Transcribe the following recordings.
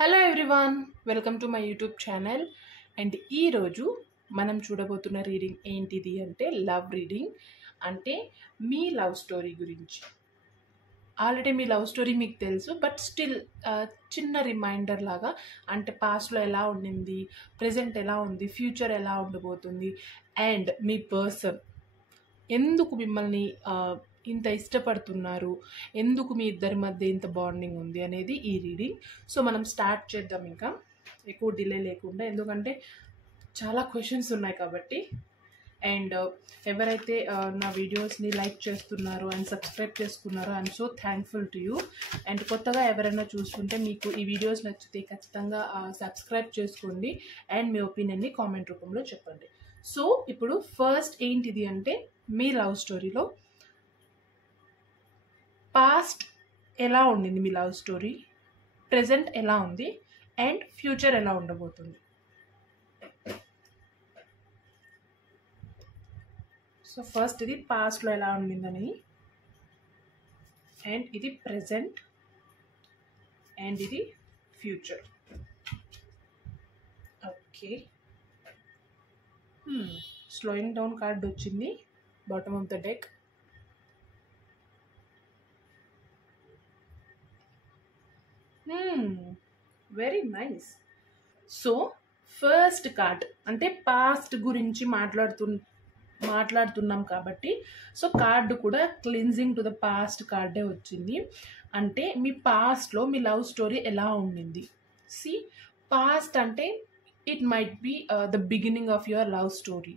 Hello everyone, welcome to my YouTube channel. And ఈరోజు మనం చూడబోతున్న reading ఏంటిది అంటే లవ్ రీడింగ్. అంటే మీ లవ్ స్టోరీ గురించి. ఆల్రెడీ మీ లవ్ స్టోరీ మీకు తెలుసు, బట్ స్టిల్ చిన్న రిమైండర్ లాగా, అంటే పాస్ట్లో ఎలా ఉండింది, ప్రజెంట్ ఎలా ఉంది, ఫ్యూచర్ ఎలా ఉండబోతుంది, అండ్ మీ పర్సన్ ఎందుకు మిమ్మల్ని ఇంత ఇష్టపడుతున్నారు, ఎందుకు మీ ఇద్దరి మధ్య ఇంత బాండింగ్ ఉంది అనేది ఈ రీడింగ్. సో మనం స్టార్ట్ చేద్దాం, ఇంకా ఎక్కువ డిలే లేకుండా, ఎందుకంటే చాలా క్వశ్చన్స్ ఉన్నాయి కాబట్టి. అండ్ ఎవరైతే నా వీడియోస్ని లైక్ చేస్తున్నారో అండ్ సబ్స్క్రైబ్ చేసుకున్నారో I'm so thankful to you. And కొత్తగా ఎవరైనా చూస్తుంటే మీకు ఈ వీడియోస్ నచ్చితే ఖచ్చితంగా సబ్స్క్రైబ్ చేసుకోండి అండ్ మీ ఒపీనియన్ని కామెంట్ రూపంలో చెప్పండి. సో ఇప్పుడు ఫస్ట్ ఏంటిది అంటే మీ లవ్ స్టోరీలో పాస్ట్ ఎలా ఉండింది, మీ లవ్ స్టోరీ ప్రెజెంట్ ఎలా ఉంది, అండ్ ఫ్యూచర్ ఎలా ఉండబోతుంది. సో ఫస్ట్ ఇది పాస్ట్లో ఎలా ఉండిందని, అండ్ ఇది ప్రెజెంట్, అండ్ ఇది future. Okay, slowing down card వచ్చింది bottom of the deck. Very nice. So first card అంటే పాస్ట్ గురించి మాట్లాడుతున్నాం కాబట్టి, సో కార్డు కూడా క్లిన్జింగ్ టు ద పాస్ట్ కార్డే వచ్చింది. అంటే మీ పాస్ట్లో మీ లవ్ స్టోరీ ఎలా ఉండింది. సి, పాస్ట్ అంటే it might be the beginning of your love story.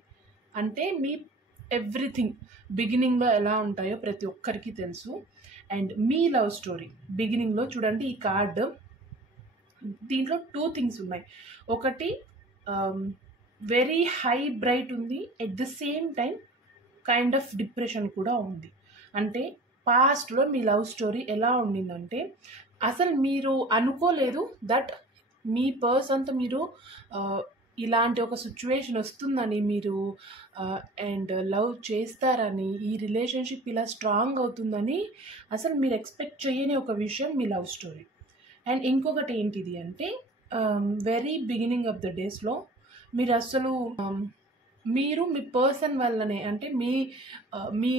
అంటే మీ ఎవ్రీథింగ్ బిగినింగ్లో ఎలా ఉంటాయో ప్రతి ఒక్కరికి తెలుసు. అండ్ మీ లవ్ స్టోరీ బిగినింగ్లో చూడండి, ఈ కార్డు దీంట్లో 2 థింగ్స్ ఉన్నాయి. ఒకటి వెరీ హై బ్రైట్ ఉంది, at the same time kind of depression కూడా ఉంది. అంటే పాస్ట్లో మీ లవ్ స్టోరీ ఎలా ఉండిందంటే, అసలు మీరు అనుకోలేదు దట్ మీ పర్సన్తో మీరు ఇలాంటి ఒక సిచ్యువేషన్ వస్తుందని, మీరు అండ్ లవ్ చేస్తారని, ఈ రిలేషన్షిప్ ఇలా స్ట్రాంగ్ అవుతుందని అసలు మీరు ఎక్స్పెక్ట్ చేయని ఒక విషయం మీ లవ్ స్టోరీ. అండ్ ఇంకొకటి ఏంటిది అంటే, వెరీ బిగినింగ్ ఆఫ్ ద డేస్లో మీరు అసలు మీరు మీ పర్సన్ వల్లనే, అంటే మీ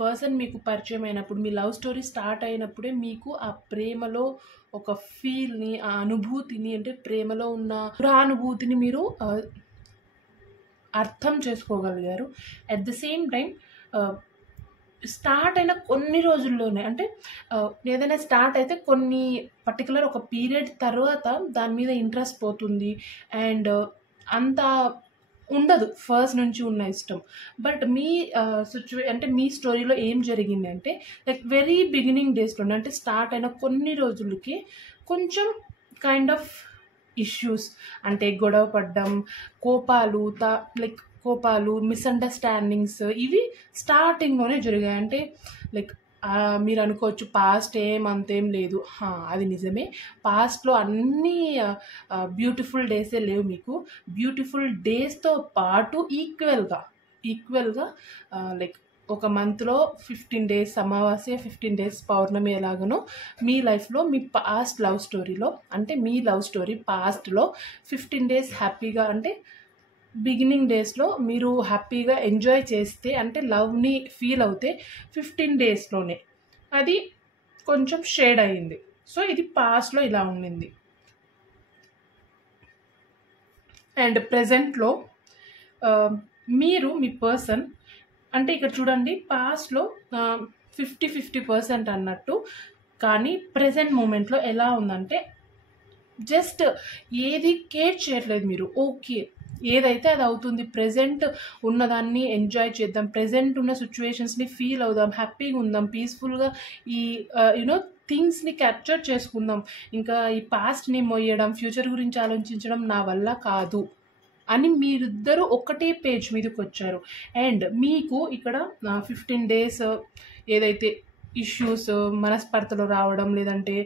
పర్సన్ మీకు పరిచయం అయినప్పుడు, మీ లవ్ స్టోరీ స్టార్ట్ అయినప్పుడే మీకు ఆ ప్రేమలో ఒక ఫీల్ని, ఆ అనుభూతిని, అంటే ప్రేమలో ఉన్న అనుభూతిని మీరు అర్థం చేసుకోగలిగారు. At the same time start అయిన కొన్ని రోజుల్లోనే, అంటే ఏదైనా స్టార్ట్ అయితే కొన్ని పర్టికులర్ ఒక పీరియడ్ తర్వాత దాని మీద ఇంట్రెస్ట్ పోతుంది అండ్ అంత ఉండదు ఫస్ట్ నుంచి ఉన్న ఇష్టం. బట్ మీ అంటే మీ స్టోరీలో ఏం జరిగింది అంటే, లైక్ వెరీ బిగినింగ్ డేస్లోనే, అంటే స్టార్ట్ అయిన కొన్ని రోజులకి కొంచెం కైండ్ ఆఫ్ ఇష్యూస్, అంటే గొడవ పడ్డం, కోపాలు, మిస్అండర్స్టాండింగ్స్, ఇవి స్టార్టింగ్లోనే జరిగాయి. అంటే లైక్ మీరు అనుకోవచ్చు పాస్ట్ అంతేం లేదు. అది నిజమే, పాస్ట్లో అన్నీ బ్యూటిఫుల్ డేసే లేవు. మీకు బ్యూటిఫుల్ డేస్తో పాటు ఈక్వల్గా లైక్ ఒక మంత్లో 15 డేస్ అమావాస్య, 15 డేస్ పౌర్ణమి ఎలాగనో మీ లైఫ్లో మీ పాస్ట్ లవ్ స్టోరీలో, అంటే మీ లవ్ స్టోరీ పాస్ట్లో 15 డేస్ హ్యాపీగా, అంటే బిగినింగ్ డేస్లో మీరు హ్యాపీగా ఎంజాయ్ చేస్తే, అంటే లవ్ని ఫీల్ అవుతే 15 డేస్లోనే అది కొంచెం షేడ్ అయ్యింది. సో ఇది పాస్ట్లో ఇలా ఉండింది. అండ్ ప్రెజెంట్లో మీరు మీ పర్సన్, అంటే ఇక్కడ చూడండి పాస్ట్లో 50% అన్నట్టు, కానీ ప్రెజెంట్ మూమెంట్లో ఎలా ఉందంటే జస్ట్ ఏది కేర్ చేయట్లేదు మీరు. ఓకే, ఏదైతే అది అవుతుంది, ప్రెజెంట్ ఉన్నదాన్ని ఎంజాయ్ చేద్దాం, ప్రెజెంట్ ఉన్న సిచ్యువేషన్స్ని ఫీల్ అవుదాం, హ్యాపీగా ఉందాం, పీస్ఫుల్గా ఈ థింగ్స్ని క్యాప్చర్ చేసుకుందాం. ఇంకా ఈ పాస్ట్ని మొయ్యడం, ఫ్యూచర్ గురించి ఆలోచించడం నా వల్ల కాదు అని మీరిద్దరూ ఒకటే పేజ్ మీదకి వచ్చారు. అండ్ మీకు ఇక్కడ 15 డేస్ ఏదైతే ఇష్యూస్, మనస్పర్ధలు రావడం, లేదంటే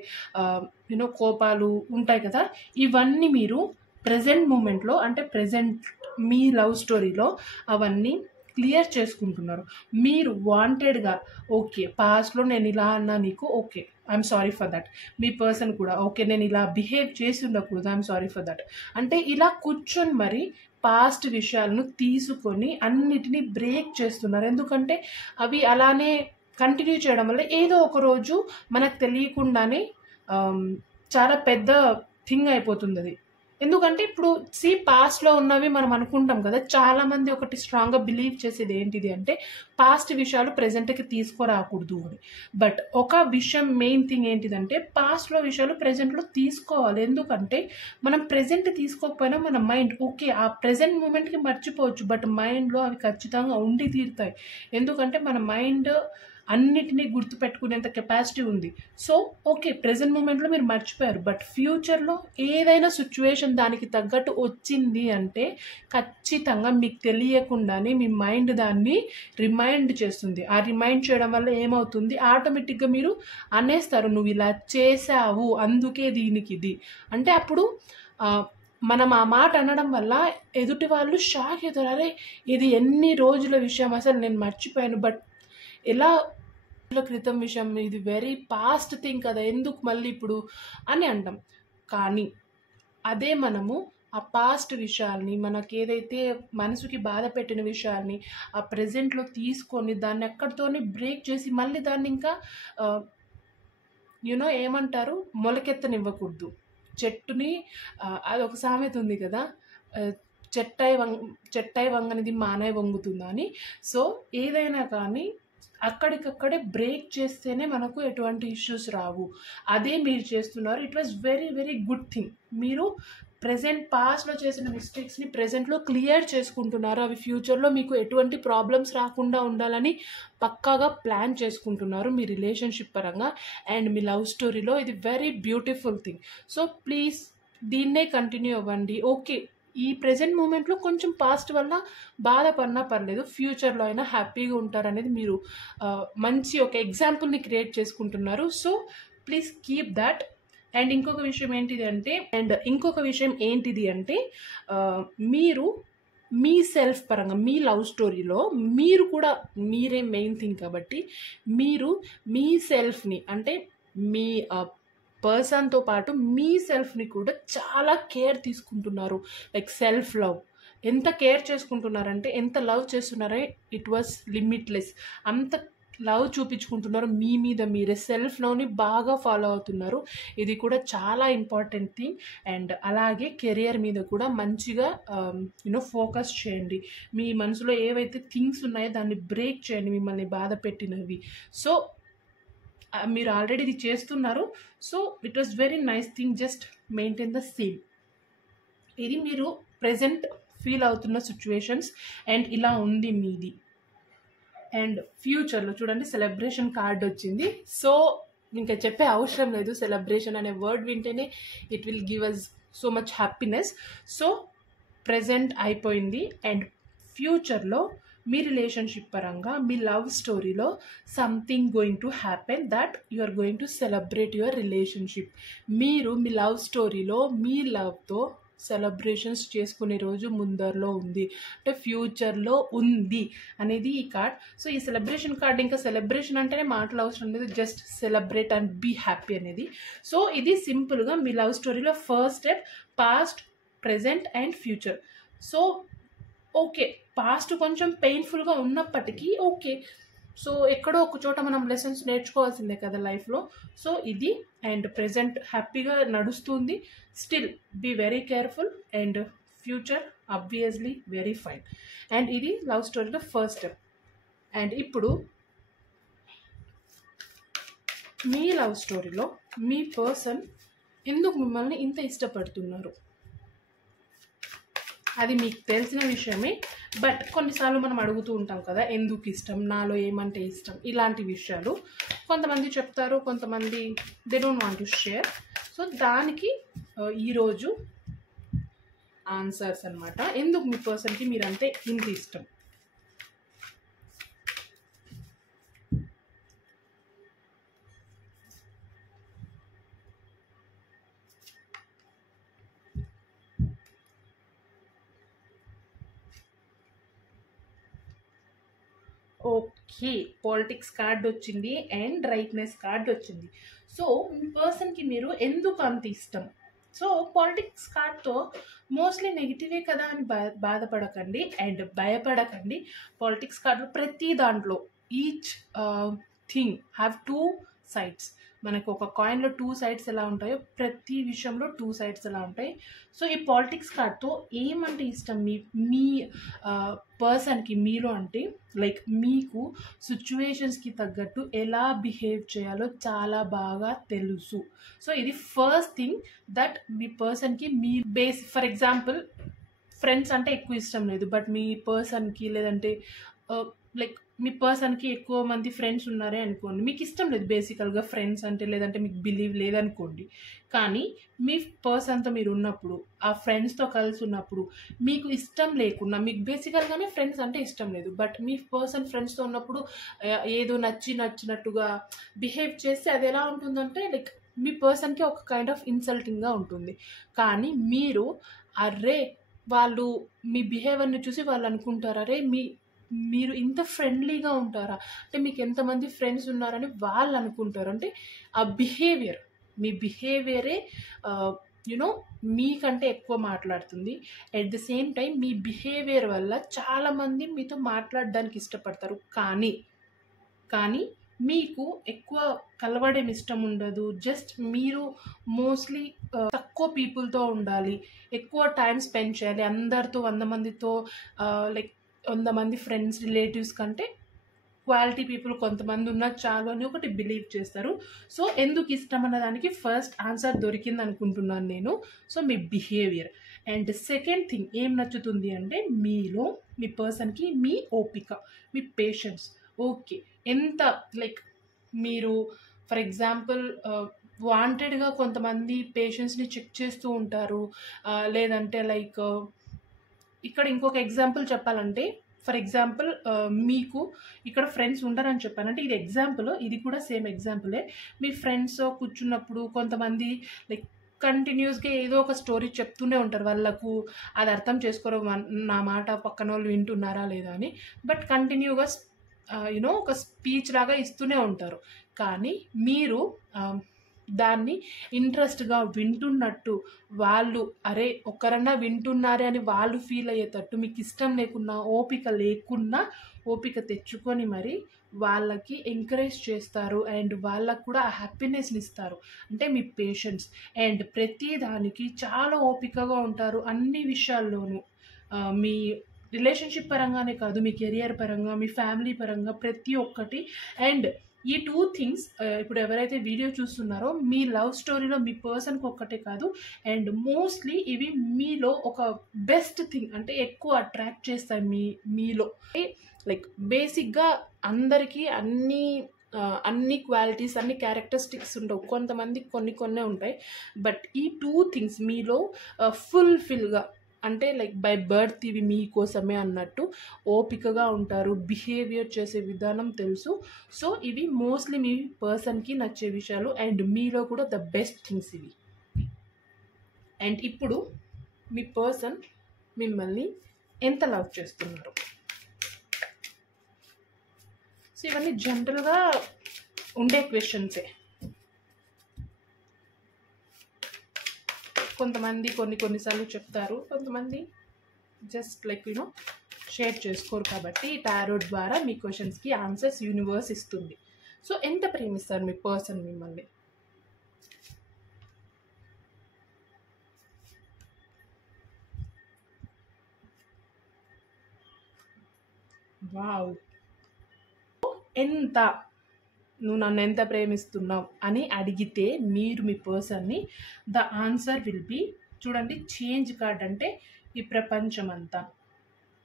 కోపాలు ఉంటాయి కదా, ఇవన్నీ మీరు ప్రెజెంట్ మూమెంట్లో, అంటే ప్రెజెంట్ మీ లవ్ స్టోరీలో అవన్నీ క్లియర్ చేసుకుంటున్నారు. మీరు వాంటెడ్గా, ఓకే పాస్ట్లో నేను ఇలా అన్నా నీకు, okay I'm sorry for that. Me person కూడా ఓకే నేను ఇలా బిహేవ్ చేసి ఉండకూడదు, ఐఎమ్ సారీ ఫర్ దట్ అంటే ఇలా కూర్చొని మరి పాస్ట్ విషయాలను తీసుకొని అన్నిటినీ బ్రేక్ చేస్తున్నారు. ఎందుకంటే అవి అలానే కంటిన్యూ చేయడం వల్ల ఏదో ఒక రోజు మనకు తెలియకుండానే చాలా పెద్ద థింగ్ అయిపోతుంది అది. ఎందుకంటే ఇప్పుడు పాస్ట్లో ఉన్నవి మనం అనుకుంటాం కదా, చాలామంది ఒకటి స్ట్రాంగ్గా బిలీవ్ చేసేది ఏంటిది అంటే పాస్ట్ విషయాలు ప్రజెంట్కి తీసుకురాకూడదు అని. బట్ ఒక విషయం మెయిన్ థింగ్ ఏంటిదంటే పాస్ట్లో విషయాలు ప్రజెంట్లో తీసుకోవాలి. ఎందుకంటే మనం ప్రజెంట్ తీసుకోకపోయినా మన మైండ్ ఓకే ఆ ప్రజెంట్ మూమెంట్కి మర్చిపోవచ్చు, బట్ మైండ్లో అవి ఖచ్చితంగా ఉండి తీరుతాయి. ఎందుకంటే మన మైండ్ అన్నిటినీ గుర్తుపెట్టుకునేంత కెపాసిటీ ఉంది. సో ఓకే ప్రజెంట్ మూమెంట్లో మీరు మర్చిపోయారు, బట్ ఫ్యూచర్లో ఏదైనా సిచ్యువేషన్ దానికి తగ్గట్టు వచ్చింది అంటే ఖచ్చితంగా మీకు తెలియకుండానే మీ మైండ్ దాన్ని రిమైండ్ చేస్తుంది. ఆ రిమైండ్ చేయడం వల్ల ఏమవుతుంది, ఆటోమేటిక్గా మీరు అనేస్తారు నువ్వు ఇలా చేసావు అందుకే దీనికి ఇది అంటే. అప్పుడు మనం ఆ మాట అనడం వల్ల ఎదుటి వాళ్ళు షాక్ అవుతారు, అరే ఇది ఎన్ని రోజుల విషయం అసలు నేను మర్చిపోయాను, బట్ ఎలా క్రితం విషయం, ఇది వెరీ పాస్ట్ థింగ్ కదా ఎందుకు మళ్ళీ ఇప్పుడు అని అంటాం. కానీ అదే మనము ఆ పాస్ట్ విషయాల్ని మనకి ఏదైతే మనసుకి బాధ పెట్టిన విషయాల్ని ఆ ప్రజెంట్లో తీసుకొని దాన్ని ఎక్కడితోనే బ్రేక్ చేసి మళ్ళీ దాన్ని ఇంకా ఏమంటారు మొలకెత్తనివ్వకూడదు చెట్టుని. అది ఒక సామెత ఉంది కదా, చెట్టాయి వంగనిది మానై వంగుతుందా అని. సో ఏదైనా కానీ అక్కడికక్కడే బ్రేక్ చేస్తేనే మనకు ఎటువంటి ఇష్యూస్ రావు. అదే మీరు చేస్తున్నారు. It was very very good thing. మీరు ప్రెజెంట్ పాస్ట్లో చేసిన మిస్టేక్స్ని ప్రెజెంట్లో క్లియర్ చేసుకుంటున్నారు. అవి ఫ్యూచర్లో మీకు ఎటువంటి ప్రాబ్లమ్స్ రాకుండా ఉండాలని పక్కాగా ప్లాన్ చేసుకుంటున్నారు మీ రిలేషన్షిప్ పరంగా అండ్ మీ లవ్ స్టోరీలో. ఇది very beautiful thing. So please దీన్నే కంటిన్యూ అవ్వండి. ఓకే ఈ ప్రజెంట్ మూమెంట్లో కొంచెం పాస్ట్ వల్ల బాధపడినా పర్లేదు, ఫ్యూచర్లో అయినా హ్యాపీగా ఉంటారనేది మీరు మంచి ఒక ఎగ్జాంపుల్ని క్రియేట్ చేసుకుంటున్నారు. So please keep that. And ఇంకొక విషయం ఏంటిది అంటే మీరు మీ సెల్ఫ్ పరంగా మీ లవ్ స్టోరీలో మీరు కూడా మీరే మెయిన్ థింగ్ కాబట్టి మీరు మీ సెల్ఫ్ని అంటే మీ పర్సన్తో పాటు మీ సెల్ఫ్ని కూడా చాలా కేర్ తీసుకుంటున్నారు. లైక్ సెల్ఫ్ లవ్ ఎంత కేర్ చేసుకుంటున్నారంటే ఎంత లవ్ చేస్తున్నారో ఇట్ వాజ్ లిమిట్లెస్. అంత లవ్ చూపించుకుంటున్నారు మీ మీద మీరే. సెల్ఫ్ లవ్ని బాగా ఫాలో అవుతున్నారు. ఇది కూడా చాలా ఇంపార్టెంట్ థింగ్. అండ్ అలాగే కెరియర్ మీద కూడా మంచిగా ఫోకస్ చేయండి. మీ మనసులో ఏవైతే థింగ్స్ ఉన్నాయో దాన్ని బ్రేక్ చేయండి, మిమ్మల్ని బాధ పెట్టినవి. సో మీరు ఆల్రెడీ ఇది చేస్తున్నారు. So it was very nice thing. Just maintain the same. ఇది మీరు ప్రెజెంట్ ఫీల్ అవుతున్న సిచ్యువేషన్స్ అండ్ ఇలా ఉంది మీది. అండ్ ఫ్యూచర్లో చూడండి సెలబ్రేషన్ కార్డ్ వచ్చింది. సో ఇంకా చెప్పే అవసరం లేదు, సెలబ్రేషన్ అనే వర్డ్ వింటేనే it will give us so much happiness. So present అయిపోయింది అండ్ ఫ్యూచర్లో మీ రిలేషన్షిప్ పరంగా మీ లవ్ స్టోరీలో something going to happen that you are going to celebrate your relationship. మీరు మీ లవ్ స్టోరీలో మీ లవ్తో సెలబ్రేషన్స్ చేసుకునే రోజు ముందరలో ఉంది, అంటే ఫ్యూచర్లో ఉంది అనేది ఈ కార్డ్. సో ఈ సెలబ్రేషన్ కార్డ్, ఇంకా సెలబ్రేషన్ అంటేనే మాటలు అవసరం లేదు, just celebrate and be happy అనేది. సో ఇది సింపుల్గా మీ లవ్ స్టోరీలో first step, past, present and future. So okay past కొంచెం పెయిన్ఫుల్గా ఉన్నప్పటికీ ఓకే, సో ఎక్కడో ఒక చోట మనం లెసన్స్ నేర్చుకోవాల్సిందే కదా లైఫ్లో. సో ఇది అండ్ ప్రెజెంట్ హ్యాపీగా నడుస్తుంది. Still be very careful and future obviously very fine. And ఇది లవ్ స్టోరీలో ఫస్ట్ స్టెప్. అండ్ ఇప్పుడు మీ లవ్ స్టోరీలో మీ పర్సన్ ఎందుకు మిమ్మల్ని ఇంత ఇష్టపడుతున్నారు అది మీకు తెలిసిన విషయమే. బట్ కొన్నిసార్లు మనం అడుగుతూ ఉంటాం కదా ఎందుకు ఇష్టం, నాలో ఏమంటే ఇష్టం, ఇలాంటి విషయాలు కొంతమంది చెప్తారు, కొంతమంది they don't want to share. So దానికి ఈరోజు ఆన్సర్స్ అనమాట. ఎందుకు మీ పర్సన్కి మీరంటే ఇంత ఇష్టం. ఓకే పాలిటిక్స్ కార్డ్ వచ్చింది అండ్ రైట్నెస్ కార్డ్ వచ్చింది. సో మీ పర్సన్కి మీరు ఎందుకు అంత ఇష్టం? సో పాలిటిక్స్ కార్డ్తో మోస్ట్లీ నెగిటివే కదా అని బాధపడకండి అండ్ భయపడకండి. పాలిటిక్స్ కార్డులో ప్రతి దాంట్లో ఈచ్ థింగ్ హ్యావ్ 2 సైడ్స్. మనకు ఒక కాయిన్లో 2 సైడ్స్ ఎలా ఉంటాయో ప్రతి విషయంలో 2 సైడ్స్ ఎలా ఉంటాయి. సో ఈ పాలిటిక్స్ కార్డ్తో ఏమంటే ఇష్టం మీ పర్సన్కి మీలో అంటే లైక్ మీకు సిచ్యువేషన్స్కి తగ్గట్టు ఎలా బిహేవ్ చేయాలో చాలా బాగా తెలుసు. సో ఇది ఫస్ట్ థింగ్ దట్ మీ పర్సన్కి మీ బేస్. ఫర్ ఎగ్జాంపుల్ ఫ్రెండ్స్ అంటే ఎక్కువ ఇష్టం లేదు, బట్ మీ పర్సన్కి లేదంటే లైక్ మీ పర్సన్కి ఎక్కువ మంది ఫ్రెండ్స్ ఉన్నారే అనుకోండి, మీకు ఇష్టం లేదు బేసికల్గా ఫ్రెండ్స్ అంటే, లేదంటే మీకు బిలీవ్ లేదనుకోండి. కానీ మీ పర్సన్తో మీరు ఉన్నప్పుడు, ఆ ఫ్రెండ్స్తో కలిసి ఉన్నప్పుడు మీకు ఇష్టం లేకున్నా, మీకు బేసికల్గానే ఫ్రెండ్స్ అంటే ఇష్టం లేదు, బట్ మీ పర్సన్ ఫ్రెండ్స్తో ఉన్నప్పుడు ఏదో నచ్చినట్టుగా బిహేవ్ చేస్తే అది ఎలా ఉంటుందంటే లైక్ మీ పర్సన్కి ఒక కైండ్ ఆఫ్ ఇన్సల్టింగ్గా ఉంటుంది. కానీ మీరు అర్రే వాళ్ళు మీ బిహేవియర్ని చూసి వాళ్ళు అనుకుంటారు, అరే మీరు ఇంత ఫ్రెండ్లీగా ఉంటారా, అంటే మీకు ఎంతమంది ఫ్రెండ్స్ ఉన్నారని వాళ్ళు అనుకుంటారు. అంటే ఆ బిహేవియర్, మీ బిహేవియరే యునో మీకంటే ఎక్కువ మాట్లాడుతుంది. At the same time me behaviour వల్ల చాలామంది మీతో మాట్లాడడానికి ఇష్టపడతారు. కానీ మీకు ఎక్కువ కలవడం ఇష్టం ఉండదు. జస్ట్ మీరు మోస్ట్లీ తక్కువ పీపుల్తో ఉండాలి, ఎక్కువ టైం స్పెండ్ చేయాలి. అందరితో 100 మందితో లైక్ 100 మంది ఫ్రెండ్స్ రిలేటివ్స్ కంటే క్వాలిటీ పీపుల్ కొంతమంది ఉన్నా చాలు అని ఒకటి బిలీవ్ చేస్తారు. సో ఎందుకు ఇష్టం అన్న దానికి ఫస్ట్ ఆన్సర్ దొరికింది అనుకుంటున్నాను నేను. So me behaviour. And second thing ఏం నచ్చుతుంది అంటే మీలో మీ పర్సన్కి మీ ఓపిక, మీ పేషెన్స్. ఓకే, ఎంత లైక్ మీరు ఫర్ ఎగ్జాంపుల్ వాంటెడ్గా కొంతమంది పేషెన్స్ని చెక్ చేస్తూ ఉంటారు. లేదంటే లైక్ ఇక్కడ ఇంకొక ఎగ్జాంపుల్ చెప్పాలంటే, ఫర్ ఎగ్జాంపుల్ మీకు ఇక్కడ ఫ్రెండ్స్ ఉండరని చెప్పానంటే ఇది ఎగ్జాంపుల్, ఇది కూడా సేమ్ ఎగ్జాంపులే. మీ ఫ్రెండ్స్ కూర్చున్నప్పుడు కొంతమంది లైక్ కంటిన్యూస్గా ఏదో ఒక స్టోరీ చెప్తూనే ఉంటారు. వాళ్ళకు అది అర్థం చేసుకోరు నా మాట పక్కన వాళ్ళు వింటున్నారా లేదా అని, బట్ కంటిన్యూగా యూనో ఒక స్పీచ్ లాగా ఇస్తూనే ఉంటారు. కానీ మీరు దాన్ని ఇంట్రెస్ట్గా వింటున్నట్టు, వాళ్ళు అరే ఒక్కరన్నా వింటున్నారే అని వాళ్ళు ఫీల్ అయ్యేటట్టు, మీకు ఇష్టం లేకున్నా ఓపిక తెచ్చుకొని మరి వాళ్ళకి ఎంకరేజ్ చేస్తారు అండ్ వాళ్ళకు కూడా ఆ హ్యాపీనెస్ని ఇస్తారు. అంటే మీ పేషెన్స్. అండ్ ప్రతి దానికి చాలా ఓపికగా ఉంటారు అన్ని విషయాల్లోనూ. మీ రిలేషన్షిప్ పరంగానే కాదు, మీ కెరియర్ పరంగా, మీ ఫ్యామిలీ పరంగా ప్రతి ఒక్కటి. అండ్ ఈ 2 థింగ్స్ ఇప్పుడు ఎవరైతే వీడియో చూస్తున్నారో మీ లవ్ స్టోరీలో మీ పర్సన్కి ఒక్కటే కాదు, అండ్ మోస్ట్లీ ఇవి మీలో ఒక బెస్ట్ థింగ్, అంటే ఎక్కువ అట్రాక్ట్ చేస్తాయి మీలో. లైక్ బేసిక్గా అందరికీ అన్ని క్వాలిటీస్, అన్ని క్యారెక్టరిస్టిక్స్ ఉండవు. కొంతమంది కొన్ని ఉంటాయి. బట్ ఈ 2 థింగ్స్ మీలో ఫుల్ఫిల్గా, అంటే లైక్ బై బర్త్ ఇవి మీకోసమే అన్నట్టు ఓపికగా ఉంటారు, బిహేవియర్ చేసే విధానం తెలుసు. సో ఇవి మోస్ట్లీ మీ పర్సన్కి నచ్చే విషయాలు అండ్ మీలో కూడా ద బెస్ట్ థింగ్స్ ఇవి. అండ్ ఇప్పుడు మీ పర్సన్ మిమ్మల్ని ఎంత లవ్ చేస్తున్నారు? సో ఇవన్నీ జనరల్గా ఉండే క్వశ్చన్సే. కొంతమంది కొన్నిసార్లు చెప్తారు, కొంతమంది జస్ట్ లైక్ యూనో షేర్ చేసుకోరు. కాబట్టి టారోట్ ద్వారా మీ క్వశ్చన్స్కి ఆన్సర్స్ యూనివర్స్ ఇస్తుంది. సో ఎంత ప్రేమిస్తారు మీ పర్సన్ మిమ్మల్ని? వావ్, ఎంత నువ్వు నన్ను ఎంత ప్రేమిస్తున్నావు అని అడిగితే మీరు మీ పర్సన్ని, ద ఆన్సర్ విల్ బీ, చూడండి చేంజ్ కార్డ్ అంటే ఈ ప్రపంచం అంతా,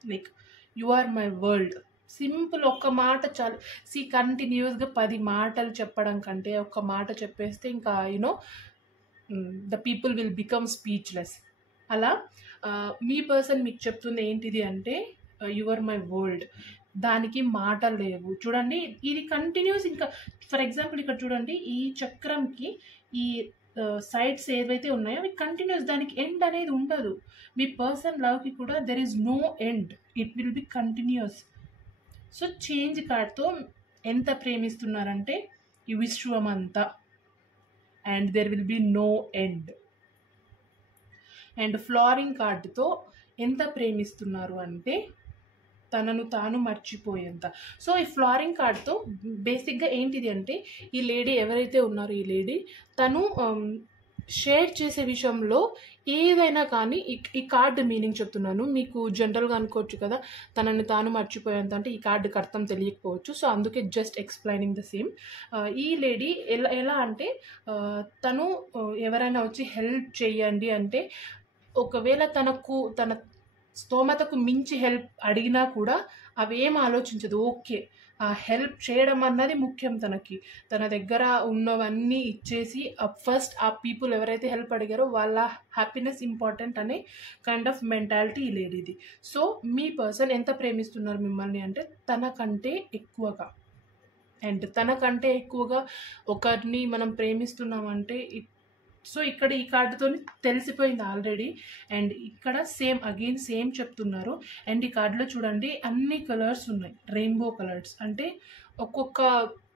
like you are my world. Simple, ఒక్క మాట చాలు. కంటిన్యూస్గా 10 మాటలు చెప్పడం కంటే ఒక్క మాట చెప్పేస్తే ఇంకా you know the people will become speechless. అలా మీ పర్సన్ మీకు చెప్తుంది ఏంటిది అంటే యు ఆర్ మై వరల్డ్. దానికి మాటలు లేవు. చూడండి ఇది కంటిన్యూస్. ఇంకా ఫర్ ఎగ్జాంపుల్ ఇక్కడ చూడండి, ఈ చక్రంకి ఈ సైడ్స్ ఏవైతే ఉన్నాయో అవి కంటిన్యూస్, దానికి ఎండ్ అనేది ఉండదు. మీ పర్సన్ లవ్కి కూడా there is no end, it will be continuous. So change కార్డ్తో ఎంత ప్రేమిస్తున్నారంటే ఈ విశ్వం అంతా, and there will be no end. And flowering కార్డుతో ఎంత ప్రేమిస్తున్నారు అంటే తనను తాను మర్చిపోయేంత. సో ఈ ఫ్లోరింగ్ కార్డ్తో బేసిక్గా ఏంటిది అంటే ఈ లేడీ ఎవరైతే ఉన్నారో ఈ లేడీ తను షేర్ చేసే విషయంలో ఏదైనా కానీ ఈ కార్డు మీనింగ్ చెప్తున్నాను, మీకు జనరల్గా అనుకోవచ్చు కదా తనని తాను మర్చిపోయేంత అంటే ఈ కార్డుకి అర్థం తెలియకపోవచ్చు. సో అందుకే జస్ట్ ఎక్స్ప్లెయినింగ్ ద సేమ్. ఈ లేడీ ఎలా అంటే తను ఎవరైనా వచ్చి హెల్ప్ చేయండి అంటే ఒకవేళ తన స్తోమతకు మించి హెల్ప్ అడిగినా కూడా అవేం ఆలోచించదు. ఓకే హెల్ప్ చేయడం అన్నది ముఖ్యం తనకి. తన దగ్గర ఉన్నవన్నీ ఇచ్చేసి ఫస్ట్ ఆ పీపుల్ ఎవరైతే హెల్ప్ అడిగారో వాళ్ళ హ్యాపీనెస్ ఇంపార్టెంట్ అనే కైండ్ ఆఫ్ మెంటాలిటీ ఈ లేడీది. సో మీ పర్సన్ ఎంత ప్రేమిస్తున్నారు మిమ్మల్ని అంటే తనకంటే ఎక్కువగా. అండ్ తనకంటే ఎక్కువగా ఒకరిని మనం ప్రేమిస్తున్నామంటే సో ఇక్కడ ఈ కార్డుతో తెలిసిపోయింది ఆల్రెడీ. అండ్ ఇక్కడ సేమ్ చెప్తున్నారు. అండ్ ఈ కార్డులో చూడండి అన్ని కలర్స్ ఉన్నాయి, రెయిన్బో కలర్స్. అంటే ఒక్కొక్క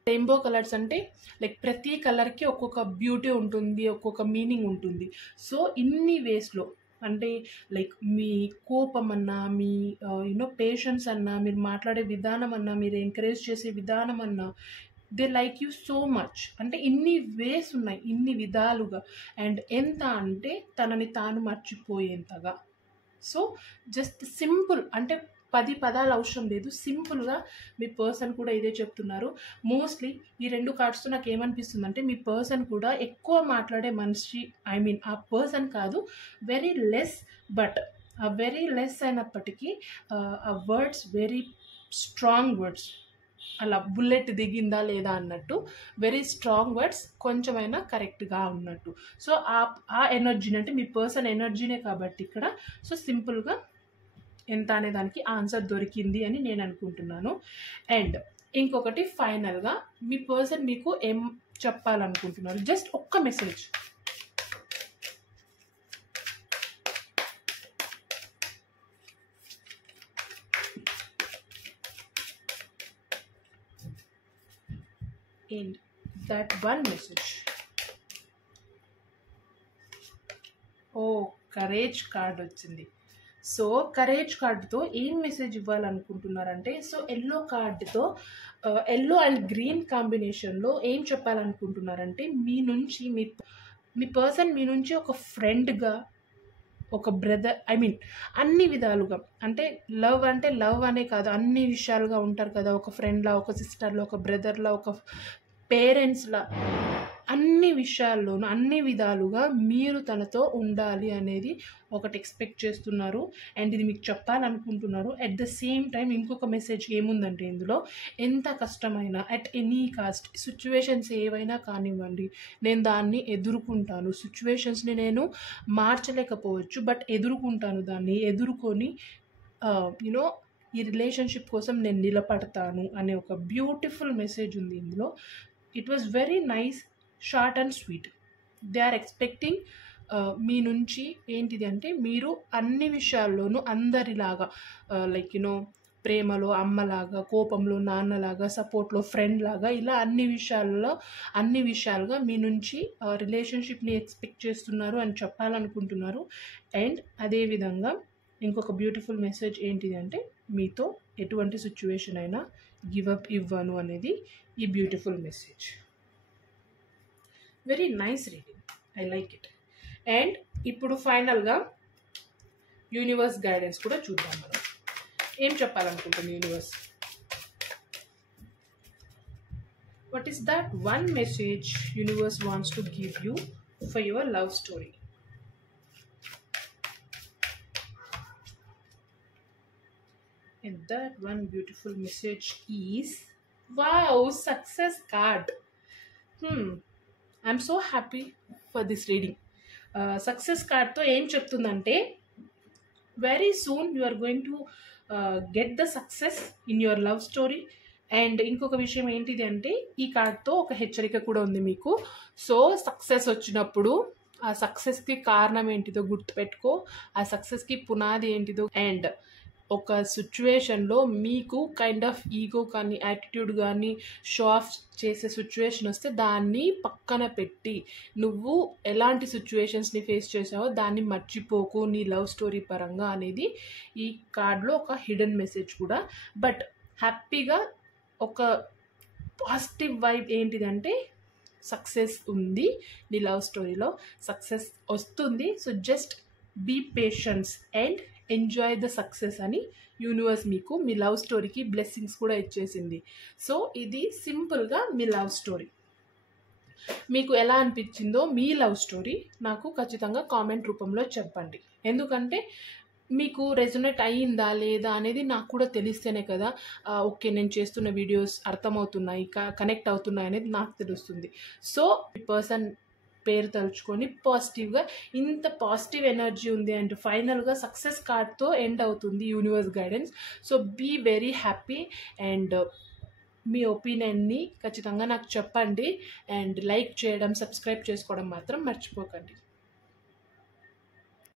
రెయిన్బో కలర్స్ అంటే లైక్ ప్రతి కలర్కి ఒక్కొక్క బ్యూటీ ఉంటుంది, ఒక్కొక్క మీనింగ్ ఉంటుంది. సో ఇన్ని వేస్లో అంటే లైక్ మీ కోపం అన్నా, మీ పేషెన్స్ అన్నా, మీరు మాట్లాడే విధానం అన్నా, మీరు ఎంకరేజ్ చేసే విధానం అన్నా, they like you so much. అంటే ఇన్ని వేస్ ఉన్నాయి, ఇన్ని విధాలుగా. అండ్ ఎంత అంటే తనని తాను మర్చిపోయేంతగా. సో జస్ట్ సింపుల్ అంటే 10 పదాలు అవసరం లేదు, సింపుల్గా మీ పర్సన్ కూడా ఇదే చెప్తున్నారు. మోస్ట్లీ ఈ 2 కార్డ్స్తో నాకు ఏమనిపిస్తుంది అంటే మీ పర్సన్ కూడా ఎక్కువ మాట్లాడే మనిషి, ఆ పర్సన్ కాదు, వెరీ లెస్. బట్ ఆ వెరీ లెస్ అయినప్పటికీ ఆ వర్డ్స్ వెరీ స్ట్రాంగ్ వర్డ్స్, అలా బుల్లెట్ దిగిందా లేదా అన్నట్టు వెరీ స్ట్రాంగ్ వర్డ్స్, కొంచెమైనా కరెక్ట్గా ఉన్నట్టు. సో ఆ ఎనర్జీని అంటే మీ పర్సన్ ఎనర్జీనే కాబట్టి ఇక్కడ. సో సింపుల్గా ఎంత అనే దానికి ఆన్సర్ దొరికింది అని నేను అనుకుంటున్నాను. అండ్ ఇంకొకటి ఫైనల్గా మీ పర్సన్ మీకు ఏం చెప్పాలనుకుంటున్నారు, జస్ట్ ఒక్క message. And that one message. Courage card వచ్చింది. సో కరేజ్ కార్డుతో ఏం మెసేజ్ ఇవ్వాలనుకుంటున్నారంటే సో ఎల్లో కార్డుతో ఎల్లో అండ్ గ్రీన్ కాంబినేషన్లో ఏం చెప్పాలనుకుంటున్నారంటే మీ నుంచి మీ పర్సన్ మీ నుంచి ఒక ఫ్రెండ్గా, ఒక బ్రదర్, అన్ని విధాలుగా. అంటే లవ్ అనే కాదు, అన్ని విషయాలుగా ఉంటారు కదా, ఒక ఫ్రెండ్లా, ఒక సిస్టర్లా, ఒక బ్రదర్లా, ఒక పేరెంట్స్లా, అన్ని విషయాల్లోనూ అన్ని విధాలుగా మీరు తనతో ఉండాలి అనేది ఒకటి ఎక్స్పెక్ట్ చేస్తున్నారు. అండ్ ఇది మీకు చెప్పాలనుకుంటున్నారు. అట్ ద సేమ్ టైం ఇంకొక మెసేజ్ ఏముందంటే ఇందులో ఎంత కష్టమైనా అట్ ఎనీ కాస్ట్ సిచ్యువేషన్స్ ఏవైనా కానివ్వండి, నేను దాన్ని ఎదుర్కొంటాను. సిచ్యువేషన్స్ని నేను మార్చలేకపోవచ్చు, బట్ ఎదుర్కొంటాను. దాన్ని ఎదుర్కొని ఈ రిలేషన్షిప్ కోసం నేను నిలబడతాను అనే ఒక బ్యూటిఫుల్ మెసేజ్ ఉంది ఇందులో. It was very nice, short and sweet. They are expecting మీ నుంచి ఏంటిది అంటే మీరు అన్ని విషయాల్లోనూ అందరిలాగా లైక్ ప్రేమలో అమ్మలాగా, కోపంలో నాన్నలాగా, సపోర్ట్లో ఫ్రెండ్ లాగా, ఇలా అన్ని విషయాలుగా మీ నుంచి రిలేషన్షిప్ని ఎక్స్పెక్ట్ చేస్తున్నారు అని చెప్పాలనుకుంటున్నారు. అండ్ అదేవిధంగా ఇంకొక బ్యూటిఫుల్ మెసేజ్ ఏంటిది అంటే మీతో ఎటువంటి సిచ్యువేషన్ అయినా గివ్ అప్ ఇవ్వను అనేది ఈ beautiful message. Very nice reading, I like it. And ఇప్పుడు ఫైనల్గా యూనివర్స్ గైడెన్స్ కూడా చూద్దాం. మనం ఏం చెప్పాలనుకుంటుంది universe. What is that one message universe wants to give you for your love story? And that one beautiful message is, wow, success card. I'm so happy for this reading. Success card తో ఏం చెప్తుందంటే very soon you are going to get the success in your love story. And ఇంకొక విషయం ఏంటిది అంటే ఈ కార్డ్తో ఒక హెచ్చరిక కూడా ఉంది మీకు. సో సక్సెస్ వచ్చినప్పుడు ఆ సక్సెస్కి కారణం ఏంటిదో గుర్తుపెట్టుకో, ఆ సక్సెస్కి పునాది ఏంటిదో. అండ్ ఒక సిచ్యువేషన్లో మీకు కైండ్ ఆఫ్ ఈగో కానీ యాటిట్యూడ్ కానీ షో ఆఫ్ చేసే సిచ్యువేషన్ వస్తే దాన్ని పక్కన పెట్టి నువ్వు ఎలాంటి సిచ్యువేషన్స్ని ఫేస్ చేసావో దాన్ని మర్చిపోకు నీ లవ్ స్టోరీ పరంగా అనేది ఈ కార్డ్లో ఒక హిడెన్ మెసేజ్ కూడా. బట్ హ్యాపీగా ఒక పాజిటివ్ వైబ్ ఏంటిదంటే సక్సెస్ ఉంది, నీ లవ్ స్టోరీలో సక్సెస్ వస్తుంది. So just be patience and enjoy the success అని యూనివర్స్ మీకు మీ లవ్ స్టోరీకి బ్లెస్సింగ్స్ కూడా ఇచ్చేసింది. సో ఇది సింపుల్గా మీ లవ్ స్టోరీ. మీకు ఎలా అనిపించిందో మీ లవ్ స్టోరీ నాకు ఖచ్చితంగా కామెంట్ రూపంలో చెప్పండి. ఎందుకంటే మీకు రెజొనేట్ అయ్యిందా లేదా అనేది నాకు కూడా తెలిస్తేనే కదా ఓకే నేను చేస్తున్న వీడియోస్ అర్థమవుతున్నాయి, కనెక్ట్ అవుతున్నాయి అనేది నాకు తెలుస్తుంది. సో ఈ పర్సన్ పేరు తలుచుకొని పాజిటివ్గా, ఇంత పాజిటివ్ ఎనర్జీ ఉంది అండ్ ఫైనల్గా సక్సెస్ కార్డ్తో ఎండ్ అవుతుంది universe guidance. So be very happy and మీ ఒపీనియన్ని ఖచ్చితంగా నాకు చెప్పండి అండ్ లైక్ చేయడం, సబ్స్క్రైబ్ చేసుకోవడం మాత్రం మర్చిపోకండి.